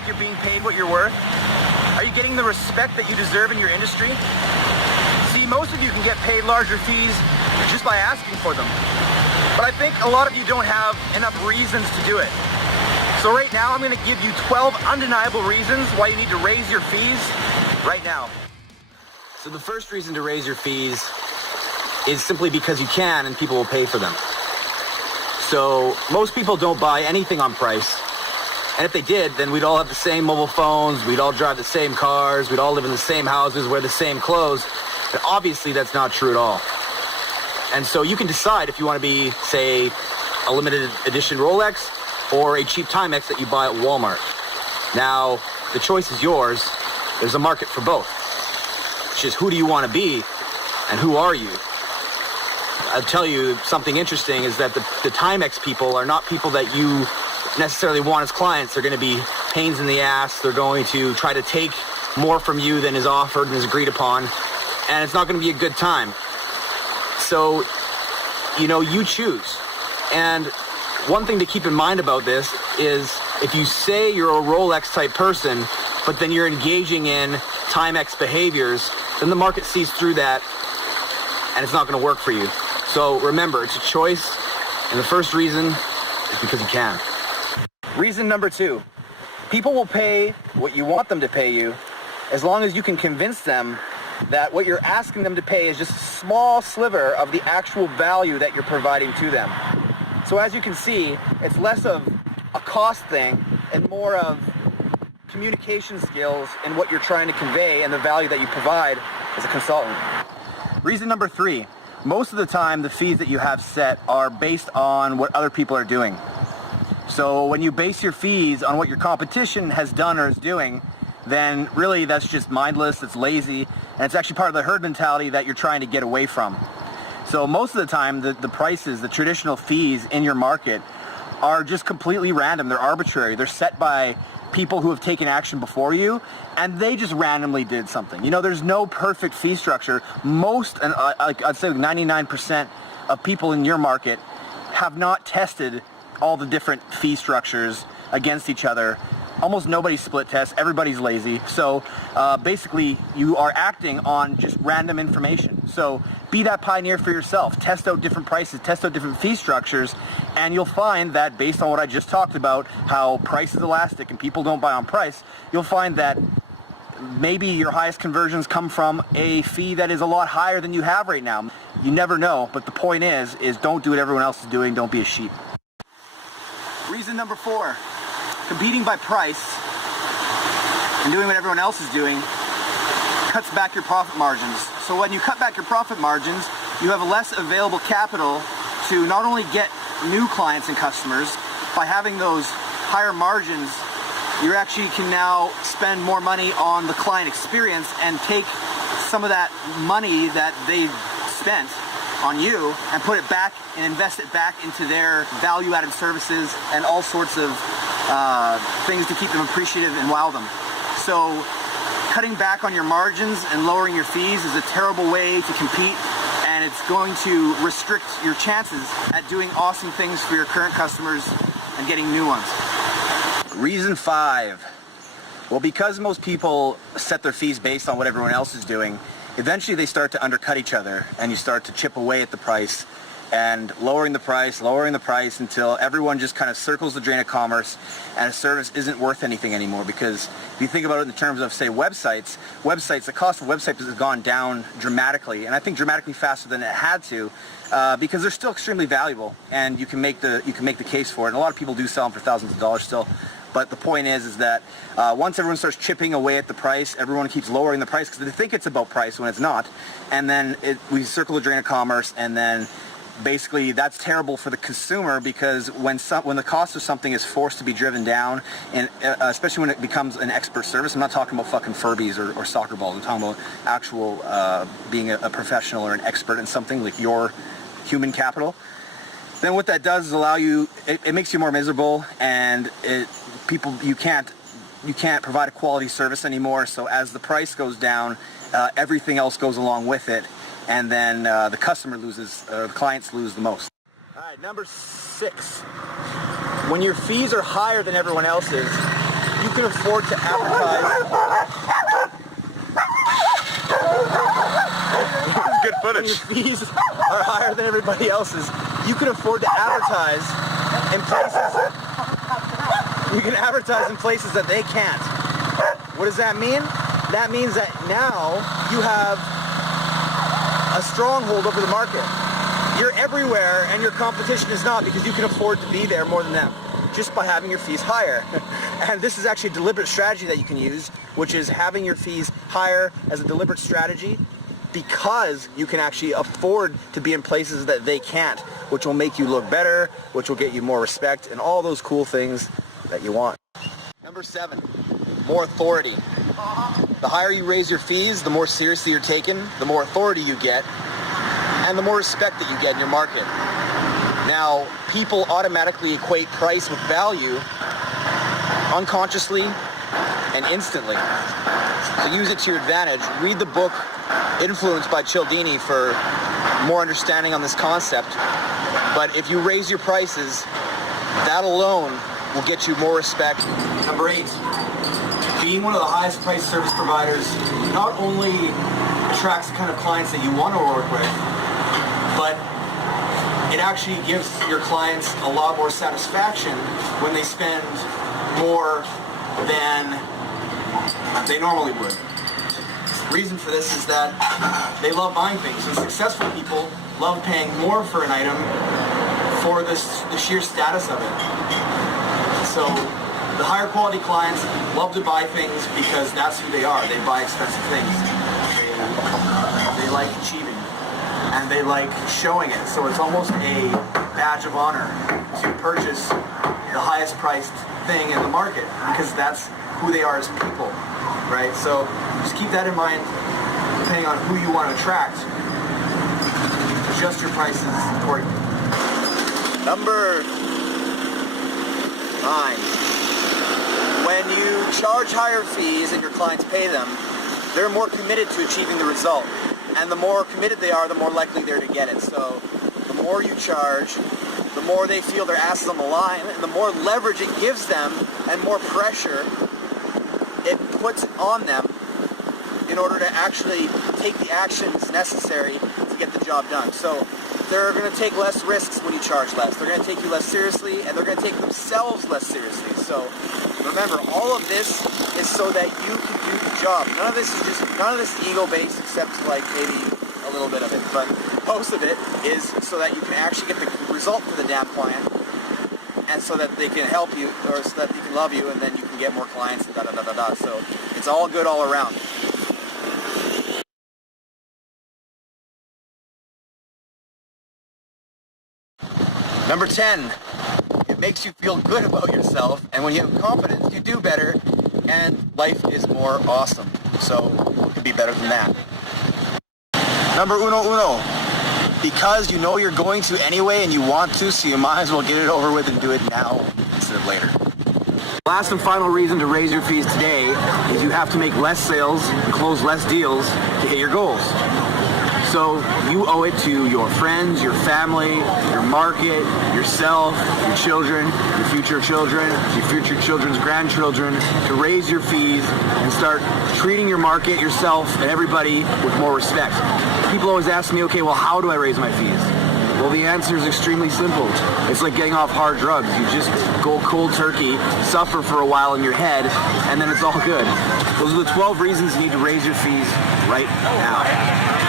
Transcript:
like you're being paid what you're worth? Are you getting the respect that you deserve in your industry? See, most of you can get paid larger fees just by asking for them. But I think a lot of you don't have enough reasons to do it. So right now, I'm going to give you 12 undeniable reasons why you need to raise your fees right now. So the first reason to raise your fees is simply because you can and people will pay for them. So most people don't buy anything on price. And if they did, then we'd all have the same mobile phones, we'd all drive the same cars, we'd all live in the same houses, wear the same clothes. But obviously that's not true at all. And so you can decide if you want to be, say, a limited edition Rolex or a cheap Timex that you buy at Walmart. Now, the choice is yours. There's a market for both. It's just who do you want to be and who are you? I'll tell you something interesting is that the Timex people are not people that you necessarily want as clients. They're going to be pains in the ass. They're going to try to take more from you than is offered and is agreed upon. And it's not going to be a good time. So, you choose. And one thing to keep in mind about this is if you say you're a Rolex type person, but then you're engaging in Timex behaviors, then the market sees through that and it's not going to work for you. So remember, it's a choice, and the first reason is because you can. Reason number 2, people will pay what you want them to pay you as long as you can convince them that what you're asking them to pay is just a small sliver of the actual value that you're providing to them. So as you can see, it's less of a cost thing and more of communication skills and what you're trying to convey and the value that you provide as a consultant. Reason number 3, most of the time the fees that you have set are based on what other people are doing. So when you base your fees on what your competition has done or is doing, then really that's just mindless, it's lazy, and it's actually part of the herd mentality that you're trying to get away from. So most of the time, the prices, the traditional fees in your market are just completely random. They're arbitrary. They're set by people who have taken action before you, and they just randomly did something. There's no perfect fee structure. Most, and I'd say 99% of people in your market have not tested all the different fee structures against each other. Almost nobody split tests, everybody's lazy. So basically you are acting on just random information. So be that pioneer for yourself, test out different prices, test out different fee structures, and you'll find that based on what I just talked about, how price is elastic and people don't buy on price, you'll find that maybe your highest conversions come from a fee that is a lot higher than you have right now. You never know, but the point is don't do what everyone else is doing, don't be a sheep. Reason number 4. Competing by price and doing what everyone else is doing cuts back your profit margins. So when you cut back your profit margins, you have less available capital to not only get new clients and customers. By having those higher margins, you actually can now spend more money on the client experience and take some of that money that they've spent on you and put it back and invest it back into their value-added services and all sorts of things to keep them appreciative and wow them. So cutting back on your margins and lowering your fees is a terrible way to compete, and it's going to restrict your chances at doing awesome things for your current customers and getting new ones. Reason 5. Well, because most people set their fees based on what everyone else is doing, eventually they start to undercut each other and you start to chip away at the price and lowering the price until everyone just kind of circles the drain of commerce and a service isn't worth anything anymore. Because if you think about it in terms of, say, websites, the cost of websites has gone down dramatically, and I think dramatically faster than it had to, because they're still extremely valuable and you can make the case for it. And a lot of people do sell them for thousands of dollars still. But the point is that once everyone starts chipping away at the price, everyone keeps lowering the price because they think it's about price when it's not. And then we circle the drain of commerce, and then basically that's terrible for the consumer, because when the cost of something is forced to be driven down, and especially when it becomes an expert service, I'm not talking about fucking Furbies or soccer balls, I'm talking about actual being a professional or an expert in something like your human capital, then what that does is allow you, it makes you more miserable, and you can't provide a quality service anymore. So as the price goes down, everything else goes along with it, and then the customer loses, the clients lose the most. All right, number 6. When your fees are higher than everyone else's, you can afford to advertise. Good footage. When your fees are higher than everybody else's, you can afford to advertise in places. You can advertise in places that they can't. What does that mean? That means that now you have a stronghold over the market. You're everywhere and your competition is not, because you can afford to be there more than them just by having your fees higher. And this is actually a deliberate strategy that you can use, which is having your fees higher as a deliberate strategy, because you can actually afford to be in places that they can't, which will make you look better, which will get you more respect, and all those cool things that you want. Number 7, more authority. The higher you raise your fees, the more seriously you're taken, the more authority you get, and the more respect that you get in your market. Now, people automatically equate price with value unconsciously and instantly. So use it to your advantage. Read the book Influenced by Cialdini for more understanding on this concept. But if you raise your prices, that alone will get you more respect. Number 8, being one of the highest priced service providers not only attracts the kind of clients that you want to work with, but it actually gives your clients a lot more satisfaction when they spend more than they normally would. The reason for this is that they love buying things, and successful people love paying more for an item for the sheer status of it. So the higher quality clients love to buy things because that's who they are. They buy expensive things. They like achieving, and they like showing it. So it's almost a badge of honor to purchase the highest priced thing in the market, because that's who they are as people, right? So just keep that in mind, depending on who you want to attract. Adjust your prices accordingly. Number 9. When you charge higher fees and your clients pay them, they're more committed to achieving the result. And the more committed they are, the more likely they're to get it. So the more you charge, the more they feel their ass is on the line, and the more leverage it gives them and more pressure it puts on them in order to actually take the actions necessary to get the job done. So they're going to take less risks when you charge less. They're going to take you less seriously, and they're going to take themselves less seriously. So remember, all of this is so that you can do the job. None of this is ego-based, except like maybe a little bit of it. But most of it is so that you can actually get the result for the damn client, and so that they can help you, or so that they can love you, and then you can get more clients, and da-da-da-da-da. So it's all good all around. Number 10, it makes you feel good about yourself, and when you have confidence, you do better, and life is more awesome. So what could be better than that? Number uno. Because you know you're going to anyway and you want to, so you might as well get it over with and do it now instead of later. Last and final reason to raise your fees today is you have to make less sales and close less deals to hit your goals. So you owe it to your friends, your family, your market, yourself, your children, your future children's grandchildren, to raise your fees and start treating your market, yourself, and everybody with more respect. People always ask me, okay, well, how do I raise my fees? Well, the answer is extremely simple. It's like getting off hard drugs. You just go cold turkey, suffer for a while in your head, and then it's all good. Those are the 12 reasons you need to raise your fees right now.